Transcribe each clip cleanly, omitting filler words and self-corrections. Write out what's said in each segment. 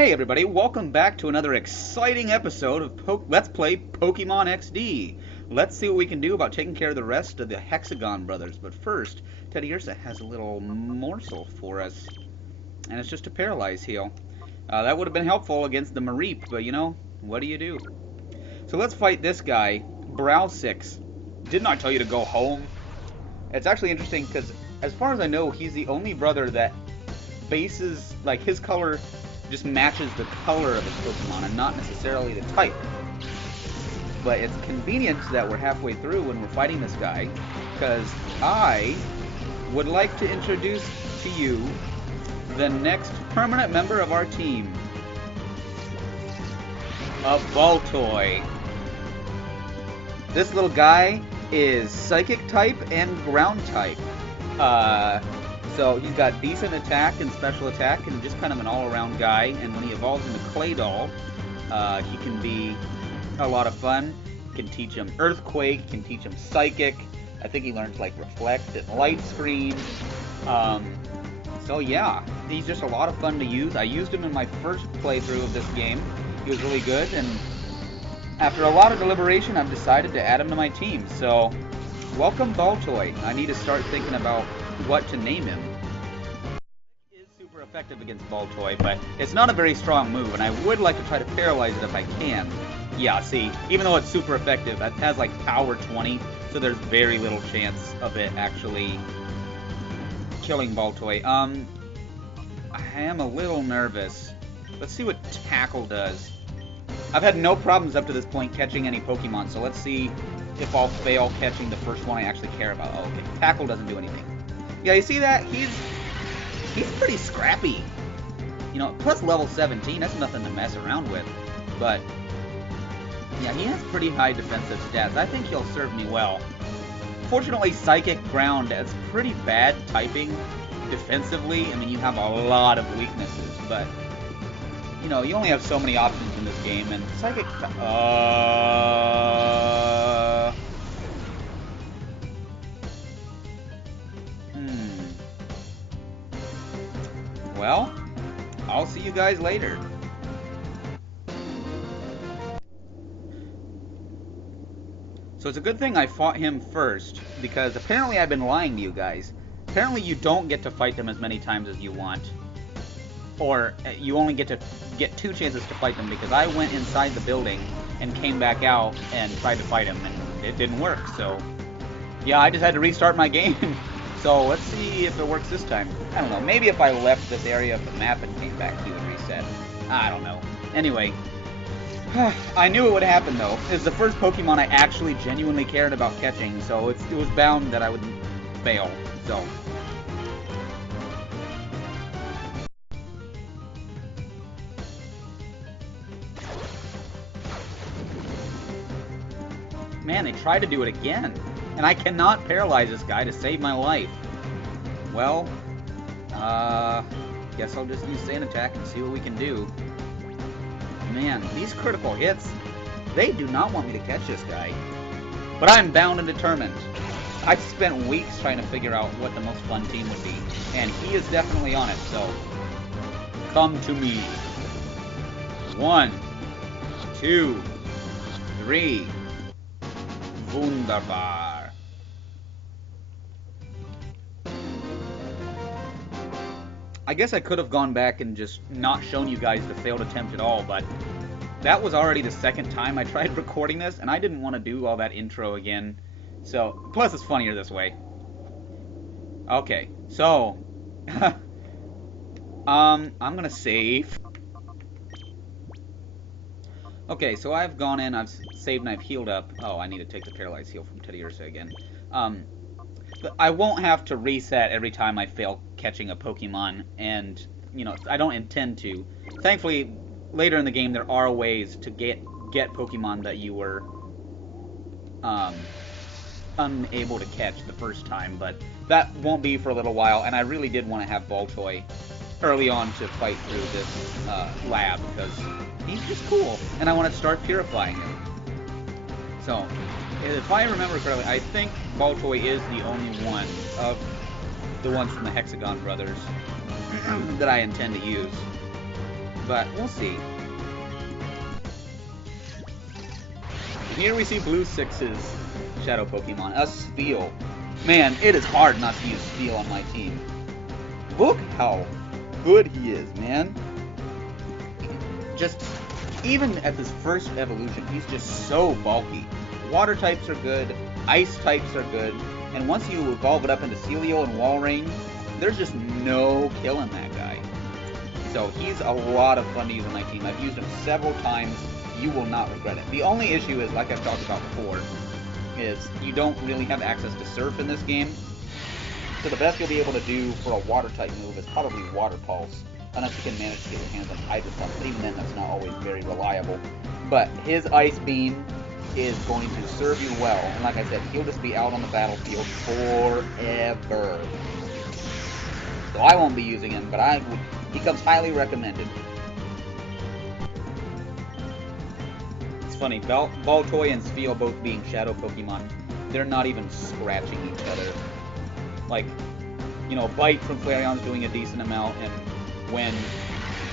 Hey everybody, welcome back to another exciting episode of Let's Play Pokemon XD. Let's see what we can do about taking care of the rest of the Hexagon brothers. But first, Teddiursa has a little morsel for us, and it's just a Paralyze heal. That would have been helpful against the Mareep, but you know, what do you do? So let's fight this guy, Browsix. Didn't I tell you to go home? It's actually interesting because, as far as I know, he's the only brother that bases, like, his color just matches the color of the Pokemon and not necessarily the type. But it's convenient that we're halfway through when we're fighting this guy, because I would like to introduce to you the next permanent member of our team, a Baltoy. This little guy is Psychic type and Ground type. So he's got decent attack and special attack and just kind of an all-around guy. And when he evolves into Claydol, he can be a lot of fun. Can teach him Earthquake, can teach him Psychic. I think he learns like Reflect and Light Screen. So yeah, he's just a lot of fun to use. I used him in my first playthrough of this game. He was really good, and after a lot of deliberation, I've decided to add him to my team. So welcome Baltoy. I need to start thinking about what to name him. It is super effective against Baltoy, but it's not a very strong move, and I would like to try to paralyze it if I can. Yeah, see, even though it's super effective, it has like power 20, so there's very little chance of it actually killing Baltoy. I am a little nervous. Let's see what Tackle does. I've had no problems up to this point catching any Pokemon, so let's see if I'll fail catching the first one I actually care about. Oh, okay, Tackle doesn't do anything. Yeah, you see that? He's pretty scrappy. You know, plus level 17, that's nothing to mess around with. But yeah, he has pretty high defensive stats. I think he'll serve me well. Fortunately, Psychic Ground, that's pretty bad typing defensively. I mean, you have a lot of weaknesses, but you know, you only have so many options in this game, and Psychic... Well, I'll see you guys later. So it's a good thing I fought him first, because apparently I've been lying to you guys. Apparently you don't get to fight them as many times as you want. Or you only get 2 chances to fight them, because I went inside the building and came back out and tried to fight him, and it didn't work. So yeah, I just had to restart my game. So let's see if it works this time. I don't know, maybe if I left this area of the map and came back, he would reset. I don't know. Anyway, I knew it would happen though. It's the first Pokemon I actually genuinely cared about catching, so it was bound that I would fail. So man, they tried to do it again, and I cannot paralyze this guy to save my life. Well, guess I'll just use Sand Attack and see what we can do. Man, these critical hits, they do not want me to catch this guy. But I'm bound and determined. I've spent weeks trying to figure out what the most fun team would be, and he is definitely on it, so come to me. 1, 2, 3. Wunderbar. I guess I could have gone back and just not shown you guys the failed attempt at all, but that was already the second time I tried recording this, and I didn't want to do all that intro again. So, plus it's funnier this way. Okay, so I'm gonna save. Okay, so I've gone in, I've saved, and I've healed up. Oh, I need to take the Paralyze heal from Teddiursa again. I won't have to reset every time I fail catching a Pokemon, and, you know, I don't intend to. Thankfully, later in the game, there are ways to get Pokemon that you were unable to catch the first time, but that won't be for a little while, and I really did want to have Baltoy early on to fight through this lab, because he's just cool, and I want to start purifying him. So, if I remember correctly, I think Baltoy is the only one of the ones from the Hexagon brothers that I intend to use. but we'll see. Here we see Blue 6's Shadow Pokemon, a Spheal. Man, it is hard not to use Spheal on my team. Look how good he is, man. Just, even at this first evolution, he's just so bulky. Water types are good, ice types are good, and once you evolve it up into Celio and Walrein, there's just no killing that guy. So he's a lot of fun to use on my team. I've used him several times. You will not regret it. The only issue is, like I've talked about before, is you don't really have access to Surf in this game. So the best you'll be able to do for a Water-type move is probably Water Pulse, unless you can manage to get your hands on Hydro Pump, but even then that's not always very reliable. But his Ice Beam is going to serve you well, and like I said, he'll just be out on the battlefield forever. So I won't be using him, but he comes highly recommended. It's funny, Baltoy and Spheal both being Shadow Pokemon, they're not even scratching each other. Like, you know, Bite from Flareon's doing a decent amount, and when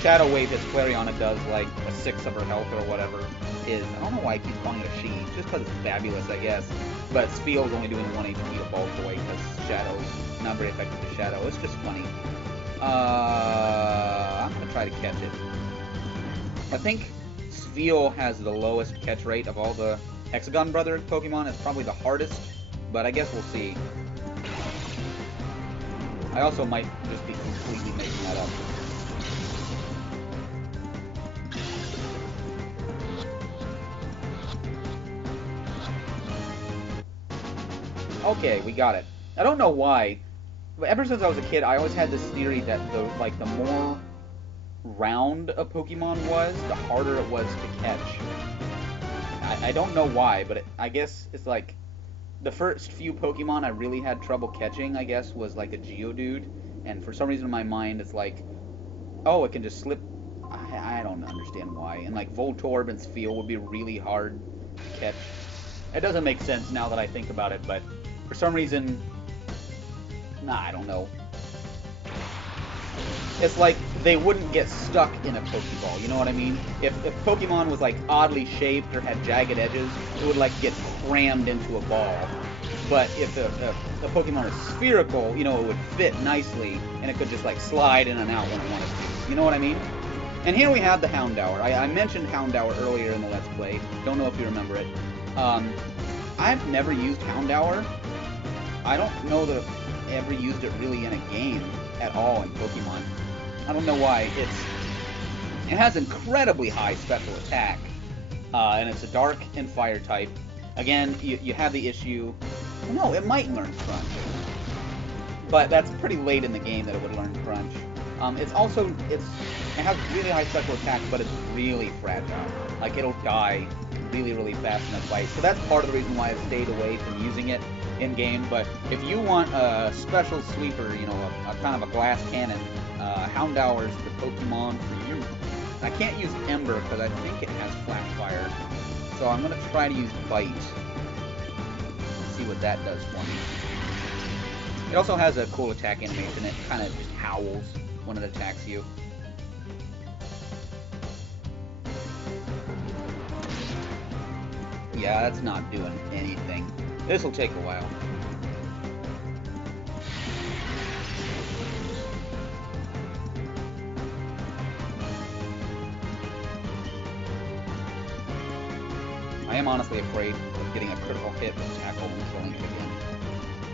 Shadow Wave hits Flareon, it does like a 6 of her health or whatever. I don't know why I keep calling it a she, just because it's fabulous, I guess. But Spheal's only doing 1 HP to Baltoy because Shadow's not very effective to Shadow. It's just funny. I'm gonna try to catch it. I think Spheal has the lowest catch rate of all the Hexagon Brother Pokemon. It's probably the hardest, but I guess we'll see. I also might just be completely making that up. Okay, we got it. I don't know why, but ever since I was a kid, I always had this theory that the more round a Pokemon was, the harder it was to catch. I don't know why, but I guess it's like the first few Pokemon I really had trouble catching, I guess, was like a Geodude, and for some reason in my mind it's like, oh, it can just slip. I don't understand why. And like Voltorb and Spheal would be really hard to catch. It doesn't make sense now that I think about it, but for some reason, I don't know. It's like they wouldn't get stuck in a Pokeball, you know what I mean? If Pokemon was like oddly shaped or had jagged edges, it would like get crammed into a ball. But if a Pokemon is spherical, you know, it would fit nicely, and it could just like slide in and out when it wanted to. You know what I mean? And here we have the Houndour. I mentioned Houndour earlier in the Let's Play. Don't know if you remember it. I've never used Houndour. I don't know that I've ever used it really in a game at all in Pokemon. I don't know why. It has incredibly high special attack, and it's a Dark and Fire type. Again, you have the issue. No, it might learn Crunch, but that's pretty late in the game that it would learn Crunch. It has really high special attack, but it's really fragile. Like it'll die really, really fast in a fight. So that's part of the reason why I've stayed away from using it in game. But if you want a special sweeper, you know, a kind of a glass cannon, Houndour is the Pokemon for you. I can't use Ember because I think it has Flash Fire. So I'm gonna try to use Bite. See what that does for me. It also has a cool attack animation. It kind of just howls when it attacks you. Yeah, that's not doing anything. This will take a while. I am honestly afraid of getting a critical hit with Tackle and killing it again.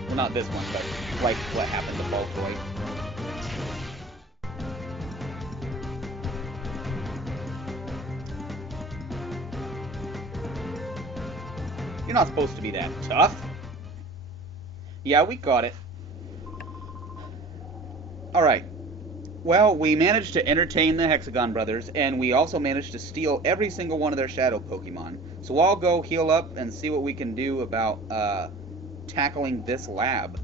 Well, not this one, but like what happened to Baltoy. You're not supposed to be that tough. Yeah, we got it. Alright. Well, we managed to entertain the Hexagon Brothers, and we also managed to steal every single one of their Shadow Pokemon. So I'll go heal up and see what we can do about tackling this lab.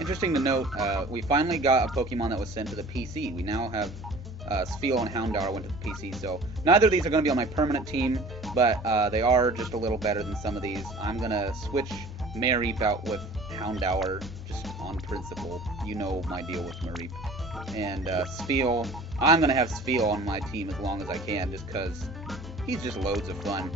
Interesting to note, we finally got a Pokemon that was sent to the PC. We now have Spheal and Houndour went to the PC, so neither of these are going to be on my permanent team, but they are just a little better than some of these. I'm going to switch Mareep out with Houndour, just on principle. You know my deal with Mareep. And Spheal, I'm gonna have Spheal on my team as long as I can, just because he's just loads of fun.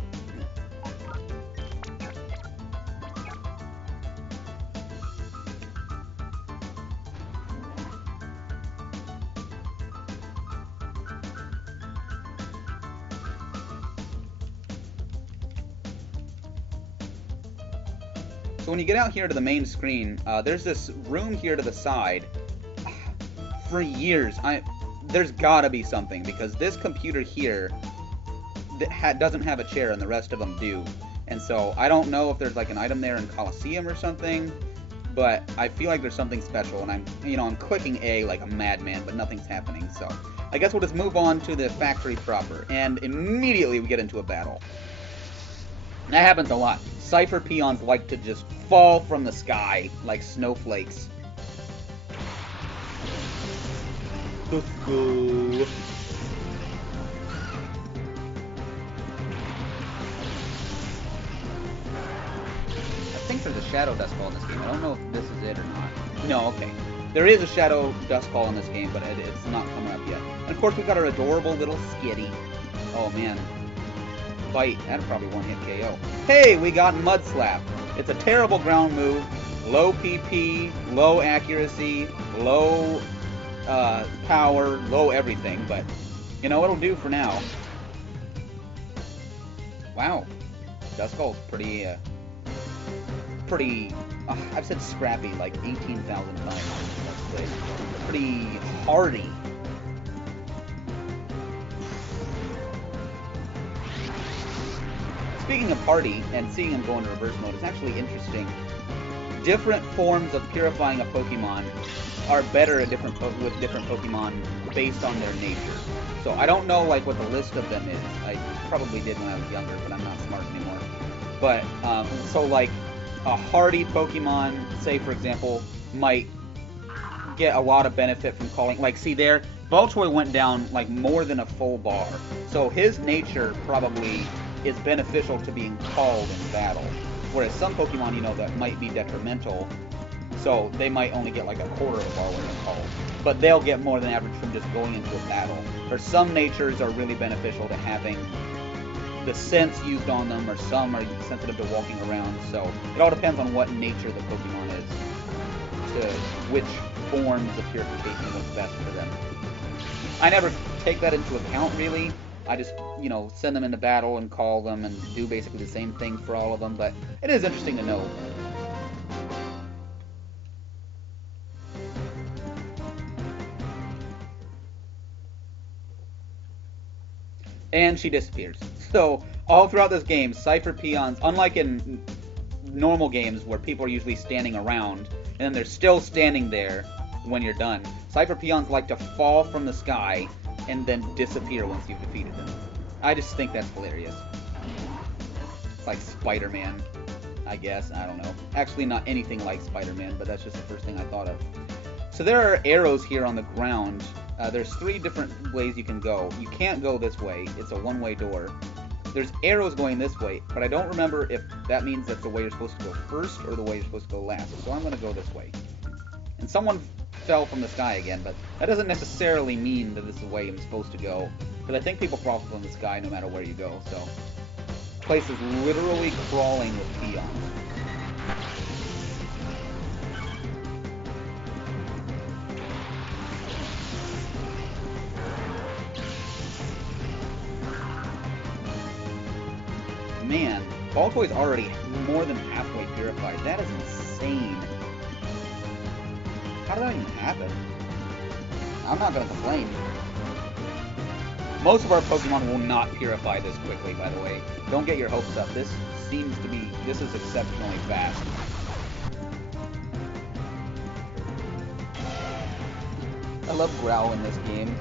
So when you get out here to the main screen, there's this room here to the side. For years, there's gotta be something, because this computer here doesn't have a chair and the rest of them do. And so I don't know if there's like an item there in Coliseum or something, but I feel like there's something special, and I'm clicking A like a madman, but nothing's happening. So I guess we'll just move on to the factory proper, and immediately we get into a battle. That happens a lot. Cypher peons like to just fall from the sky like snowflakes. Let's go. I think there's a Shadow Dust Ball in this game. I don't know if this is it or not. No, okay. There is a Shadow Dust Ball in this game, but it's not coming up yet. And of course, we've got our adorable little Skitty. Oh man. Bite. That'll probably one-hit KO. Hey, we got Mud Slap. It's a terrible ground move. Low PP, low accuracy, low power, low everything, but you know, it'll do for now. Wow. Duskull's pretty, I've said scrappy like 18,000 times. Pretty hardy. Speaking of hardy, and seeing him go into reverse mode, it's actually interesting. Different forms of purifying a Pokemon are better at with different Pokemon based on their nature. So I don't know like what the list of them is. I probably did when I was younger, but I'm not smart anymore. But so like a hardy Pokemon, say for example, might get a lot of benefit from calling. Like see there, Baltoy went down like more than a full bar. So his nature probably is beneficial to being called in battle. Whereas some Pokemon, you know, that might be detrimental, so they might only get like a quarter of a bar when they're called. But they'll get more than average from just going into a battle. Or some natures are really beneficial to having the sense used on them, or some are sensitive to walking around. So it all depends on what nature the Pokemon is, to which forms of purification works best for them. I never take that into account, really. I just, you know, send them into battle and call them and do basically the same thing for all of them, but it is interesting to know. And she disappears. So, all throughout this game, Cypher peons, unlike in normal games where people are usually standing around, and then they're still standing there when you're done, Cypher peons like to fall from the sky and then disappear once you've defeated them. I just think that's hilarious. It's like Spider-Man, I guess. I don't know. Actually, not anything like Spider-Man, but that's just the first thing I thought of. So there are arrows here on the ground. There's 3 different ways you can go. You can't go this way. It's a one-way door. There's arrows going this way, but I don't remember if that means that's the way you're supposed to go first or the way you're supposed to go last. So I'm going to go this way. And someone fell from the sky again, but that doesn't necessarily mean that this is the way I'm supposed to go, because I think people fall from the sky no matter where you go, so the place is literally crawling with peons. Man, Baltoy's already more than halfway purified. That is insane. How did that even happen? I'm not going to complain. Most of our Pokemon will not purify this quickly, by the way. Don't get your hopes up. This is exceptionally fast. I love Growl in this game.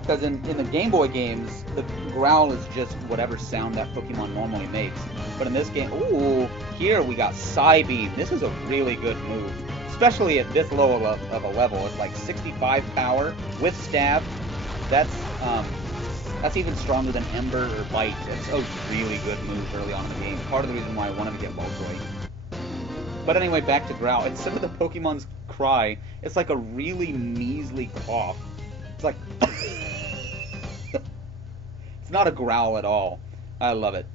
Because in the Game Boy games, the Growl is just whatever sound that Pokemon normally makes. But in this game, ooh, here we got Psybeam. This is a really good move. Especially at this low of a level. It's like 65 power with Stab. That's even stronger than Ember or Bite. It's a really good move early on in the game. Part of the reason why I wanted to get Baltoy. But anyway, back to Growl. Instead of the Pokemon's cry, it's like a really measly cough. It's like... It's not a growl at all. I love it.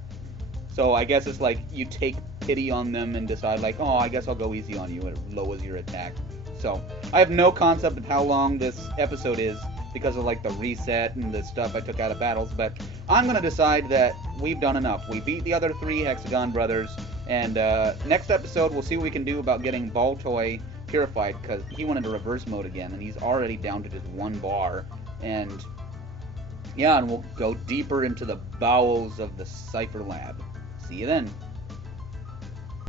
So I guess it's like you take pity on them and decide like, oh, I guess I'll go easy on you, and it lowers your attack. So I have no concept of how long this episode is because of like the reset and the stuff I took out of battles, but I'm going to decide that we've done enough. We beat the other 3 Hexagon brothers, and next episode we'll see what we can do about getting Baltoy purified, because he wanted to reverse mode again, and he's already down to just 1 bar. And yeah, and we'll go deeper into the bowels of the Cypher Lab. See you then.